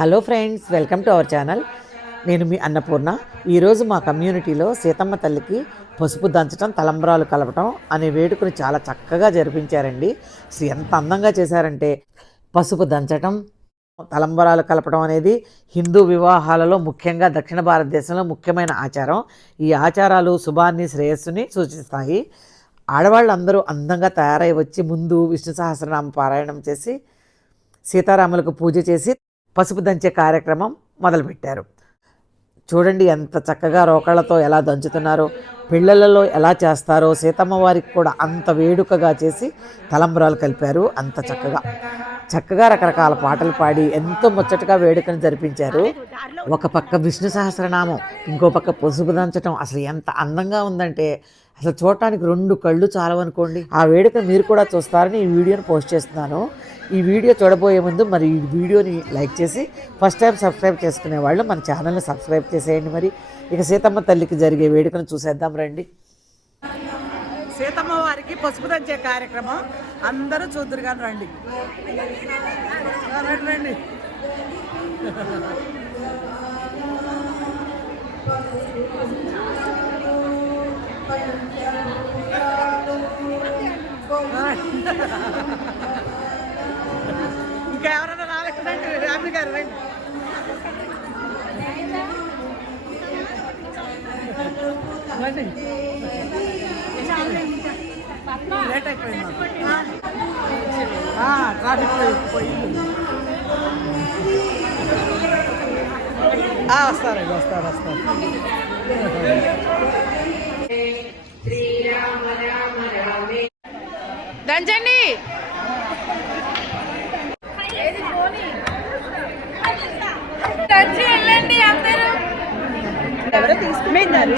Hello friends, welcome to our channel. నేను మీ అన్నపూర్ణ. ఈరోజు మా కమ్యూనిటీలో సీతమ్మ తల్లికి పసుపు దంచడం, తలంబ్రాలు కలపటం అనే వేడుకను చాలా చక్కగా జరిపించారండి. అసలు ఎంత అందంగా చేశారంటే, పసుపు దంచటం, తలంబరాలు కలపడం అనేది హిందూ వివాహాలలో ముఖ్యంగా దక్షిణ భారతదేశంలో ముఖ్యమైన ఆచారం. ఈ ఆచారాలు శుభాన్ని, శ్రేయస్సుని సూచిస్తాయి. ఆడవాళ్ళందరూ అందంగా తయారై వచ్చి ముందు విష్ణు సహస్రనామ పారాయణం చేసి సీతారాములకు పూజ చేసి పసుపు దంచే కార్యక్రమం మొదలుపెట్టారు. చూడండి ఎంత చక్కగా రోకళ్లతో ఎలా దంచుతున్నారో, పిల్లలలో ఎలా చేస్తారో సీతమ్మ వారికి కూడా అంత వేడుకగా చేసి తలంబ్రాలు కలిపారు. అంత చక్కగా రకరకాల పాటలు పాడి ఎంతో ముచ్చటగా వేడుకను జరిపించారు. ఒక పక్క విష్ణు సహస్రనామం, ఇంకో పక్క పసుపు దంచటం అసలు ఎంత అందంగా ఉందంటే అసలు చూడటానికి 2 కళ్ళు చాలవనుకోండి. ఆ వేడుక మీరు కూడా చూస్తారని ఈ వీడియోని పోస్ట్ చేస్తున్నాను. ఈ వీడియో చూడబోయే ముందు మరి ఈ వీడియోని లైక్ చేసి ఫస్ట్ టైం సబ్స్క్రైబ్ చేసుకునే వాళ్ళు మన ఛానల్ని సబ్స్క్రైబ్ చేసేయండి. మరి ఇక సీతమ్మ తల్లికి జరిగే వేడుకను చూసేద్దాం రండి. సీతమ్మ వారికి పసుపు దంచే కార్యక్రమం అందరూ చూద్దరు కానీ రండి. రండి ఇంకా ఎవరైనా రాలేకదండి. రామి గారు రండి. రండి, లేట్ అయిపోయింది. ట్రాఫిక్ పోయింది. వస్తారండి, వస్తారు. దంచండి. దంచి వెళ్ళండి అందరూ. ఎవరో తీసుకున్నారు.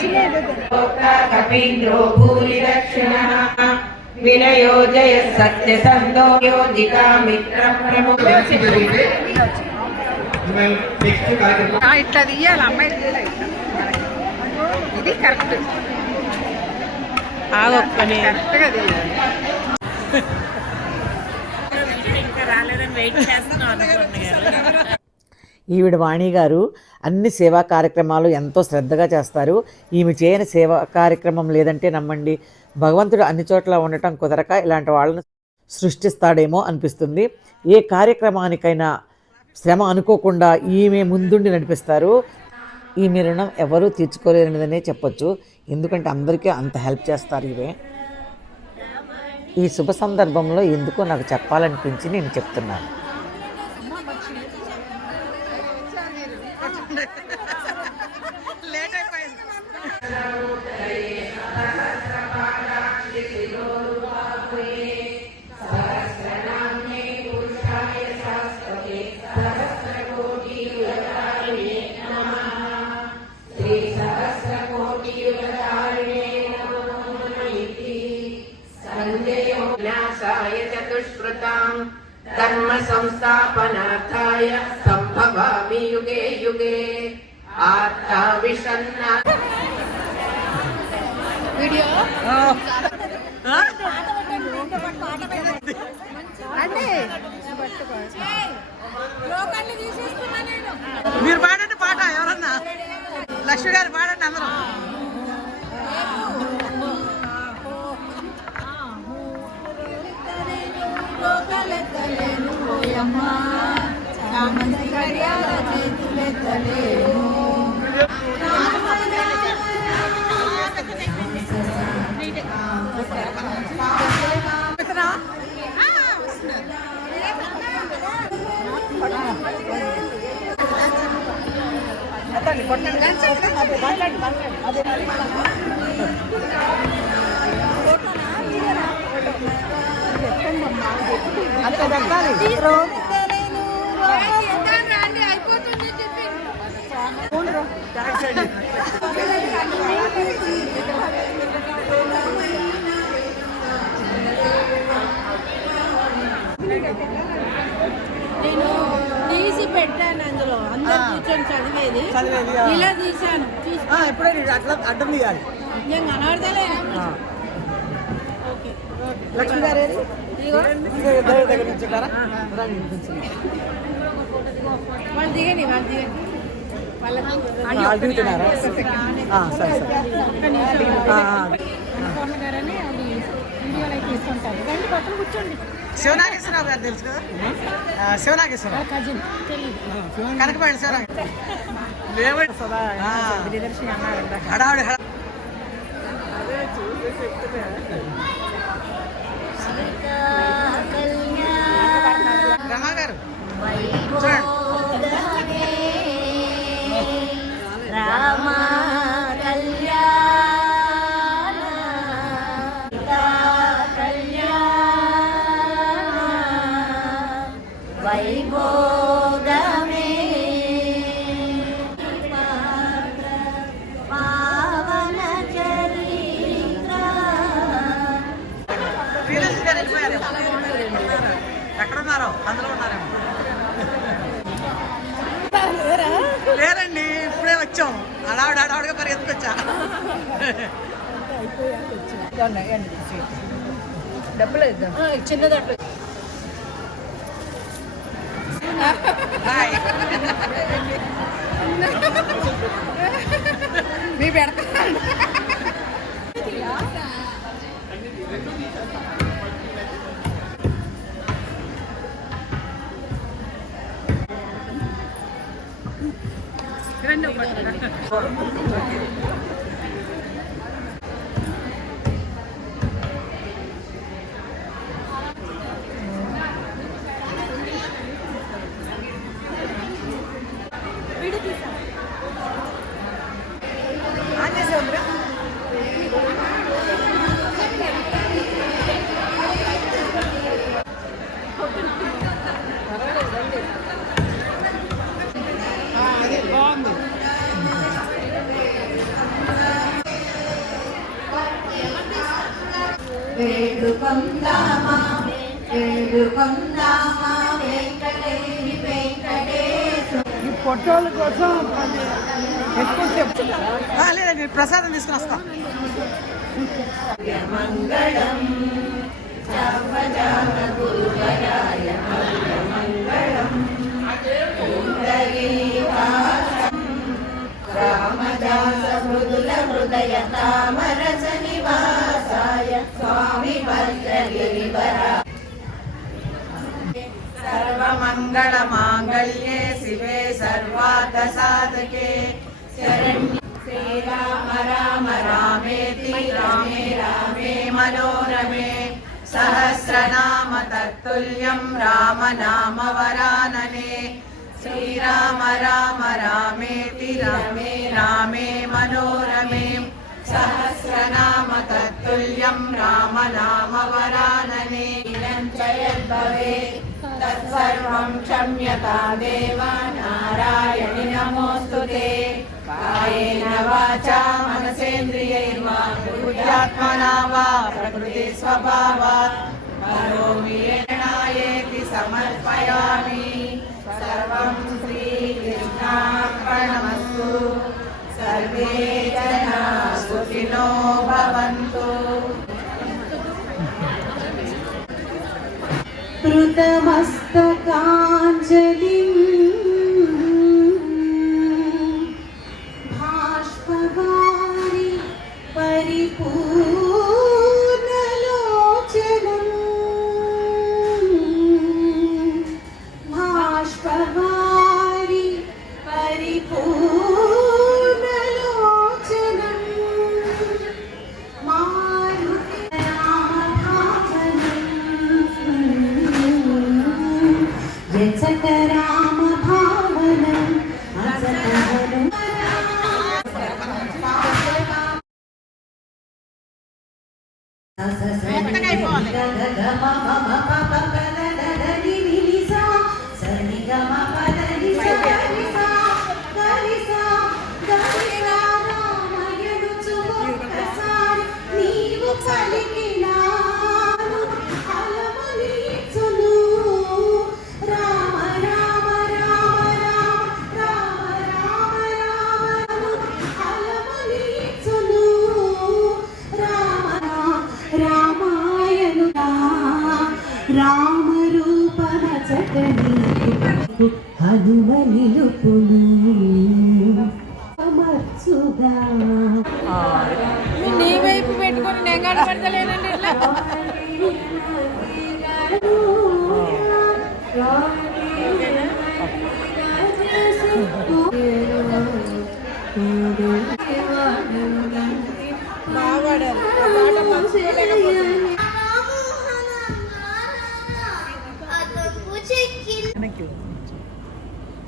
వినయో జయ సత్యసందో యోజికా మిత్రం ప్రముఖ. ఇట్లా తీయాలి అమ్మాయి, ఇది కరెక్ట్. కరెక్ట్గా తీయాలి. ఇంకా రాలేదని వెయిట్ చేస్తున్నాను. ఈవిడ వాణి గారు అన్ని సేవా కార్యక్రమాలు ఎంతో శ్రద్ధగా చేస్తారు. ఈమె చేయని సేవా కార్యక్రమం లేదంటే నమ్మండి. భగవంతుడు అన్ని చోట్ల ఉండటం కుదరక ఇలాంటి వాళ్ళని సృష్టిస్తాడేమో అనిపిస్తుంది. ఏ కార్యక్రమానికైనా శ్రమ అనుకోకుండా ఈమె ముందుండి నడిపిస్తారు. ఈమె రుణం ఎవరూ తీర్చుకోలేనిదనే చెప్పొచ్చు. ఎందుకంటే అందరికీ అంత హెల్ప్ చేస్తారు ఇవే. ఈ శుభ సందర్భంలో ఎందుకో నాకు చెప్పాలనిపించి నేను చెప్తున్నాను. ధర్మ సంస్థాపనార్థాయ సంభవామి యుగే యుగే. ఆత్మవిషన్న వీడియో మీరు పాడండి పాట. ఎవరన్నా లక్ష్మి గారు పాడండి అందరూ. నేను తీసి పెట్టాను, అందులో అందరు కూర్చొని చదివేది ఇలా తీసాను. ఎప్పుడైనా అట్లా అడ్డం తీయాలి. నేను కనబడతలేదు. లక్ష్మి గారు దగ్గర నుంచి వాళ్ళు దిగండి వాళ్ళు దిగండి వాళ్ళకి వాళ్ళు దిగుతున్నారా? సరే సరే. గారని అది వీడియోలో అయితే ఇస్తుంటారు. రండి పక్కన కూర్చోండి. శివనాగేశ్వరరావు గారు తెలుసు కదా? శివనాగేశ్వరరావు కజిన్ తెలియదు. కనకపల్లి శివనాగేశ్వరరావు హడావుడి రమా గారు చూడండి. రామ కళ్యాణ వైభోగమే పావన చరిత్ర. శ్రీలక్ష్మి గారు వెళ్ళిపోయారు. ఎక్కడున్నారో అందులో ఉన్నారేమో. లేరండి, ఇప్పుడే వచ్చాం. హడావుడిగా పరిగెత్తుకొచ్చా. డబ్బులు ఇద్దాం. చిన్న డబ్బులు. హాయ్. మీ పెడతా వేడుకొందామా వేడుకొందామా వెంకటేశ్వరి వెంకటేశ్వర. ఈ ఫోటోల కోసం ఎక్కువ లేదండి, ప్రసాదం తీసుకుని వస్తాం. మంగళం సర్వజన గురువరాయ మంగళం రామదాస మృదుల హృదయ తామరస నివాసాయ స్వామి భద్రగిరివరా. సర్వమంగళ మాంగళ్యే శివే సర్వార్థ సాధకే శరణ్యే శ్రీరామ రామ రామేతి రామే రామే మనోరమే సహస్రనామ తత్తుల్యం రామ నామ వరాననే శ్రీరామ రామ రామేతి రామే రామే మనోరమే సహస్రనామ తత్తుల్యం రామ నామ వరాననే భవే తత్సర్వం క్షమ్యతా దేవా నారాయణి నమోస్తుతే కాయేన వాచా మనసేంద్రియైర్వా బుద్ధ్యాత్మనా వా ప్రకృతి స్వభావాత్ కరోమి యజ్ఞాయేతి సమర్పయామి. సర్వం శ్రీకృష్ణార్పణమస్తు. సర్వే జనా సుఖినో భవంతు. कृतमस्तकाञ्जलिं भाष्पवारि परिपूर्णलोचनम् भाष्पवारि परिपूर्णलोचनम् यचत राम भावनम् अचतवनम् నీవు పలికినాను అలమలిచును. రామ రామ రామ రామ రామ రామ అలమలిచును. రామ రామాయణు రామ రూప చటనీ హనుమని నీ వైపు పెట్టుకొని నేను కనపడతలేనండి ఇట్లా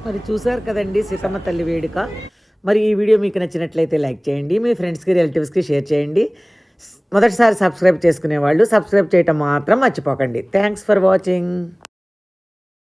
మరి చూసారు కదండి సీతమ్మ తల్లి వేడుక. మరి ఈ వీడియో మీకు నచ్చినట్లయితే లైక్ చేయండి, మీ ఫ్రెండ్స్కి రిలేటివ్స్కి షేర్ చేయండి. మొదటిసారి సబ్స్క్రైబ్ చేసుకునే వాళ్ళు సబ్స్క్రైబ్ చేయటం మాత్రం మర్చిపోకండి. Thanks for watching.